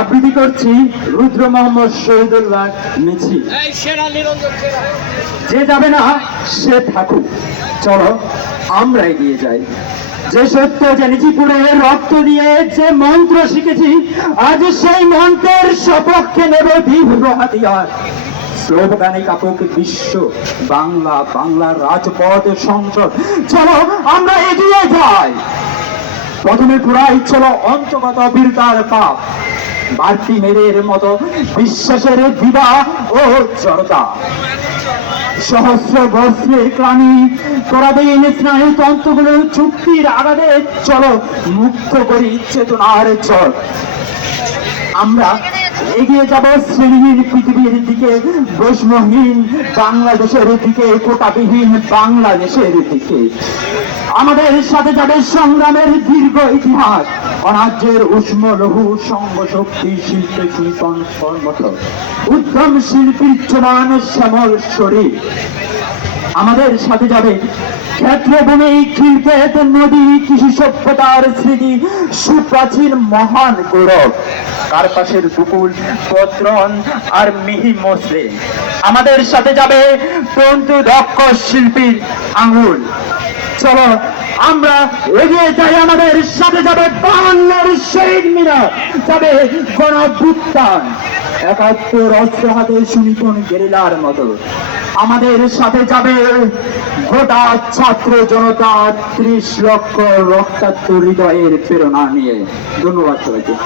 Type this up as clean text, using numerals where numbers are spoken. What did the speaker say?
আবৃত্তি করছি রুদ্র মোহাম্মদ শহীদুল্লাহ মিছিল। যে যাবে না সে থাকুক, চলো আমরা এগিয়ে যাই। যে সত্য জেনেছি পুরে রক্ত দিয়ে, যে মন্ত্র শিখেছি আজ সেই মন্ত্রের সপক্ষে নেব তীব্র হাতিয়ার। স্লোগানে কাপুক বিশ্ব বাংলা, বাংলার রাজপথ সংসদ, চলো আমরা এগিয়ে যাই। প্রথমে পুরাই চলো অন্তগত বীরতার পাপ, বাড়তি মেরের মতো বিশ্বাসের দিবা ও জড়তা। সহস্র বর্ষের ক্লানি পরাধীন স্নায়ু তন্ত্রগুলো চুক্তির আঘাতে চলো মুক্ত করি চেতনার জল। আমরা এগিয়ে যাব শ্রেণীহীন পৃথিবীর দিকে, বৈষম্যহীন বাংলাদেশের দিকে, কোটাবিহীন বাংলাদেশের দিকে। আমাদের সাথে যাবে সংগ্রামের দীর্ঘ ইতিহাস, অনার্যের উষ্ণ লঘু সঙ্গ শক্তি শিল্পে শিল্পন কর্মঠ উদ্যম শিল্পীর চমান শ্যামল শরীর। আমাদের সাথে যাবে ক্ষেত্রভূমি, খিলক্ষেত, নদী, কৃষি সভ্যতার স্মৃতি, সুপ্রাচীন মহান গৌরব, কার্পাসের দুকুল, পত্রন আর মিহি মসলিন। আমাদের সাথে যাবে তন্তু দক্ষ শিল্পীর আঙুল। চলো আমরা এগিয়ে যাই, আমাদের সাথে যাবে বাংলার শহীদ মিনার, যাবে গণঅভ্যুত্থান, ৭১ অস্ত্র হাতে সুনিপুণ গেরিলার মতো। আমাদের সাথে যাবে গোটা ছাত্র জনতা, ৩০ লক্ষ রক্তাক্ত হৃদয়ের প্রেরণা নিয়ে। ধন্যবাদ সবাইকে।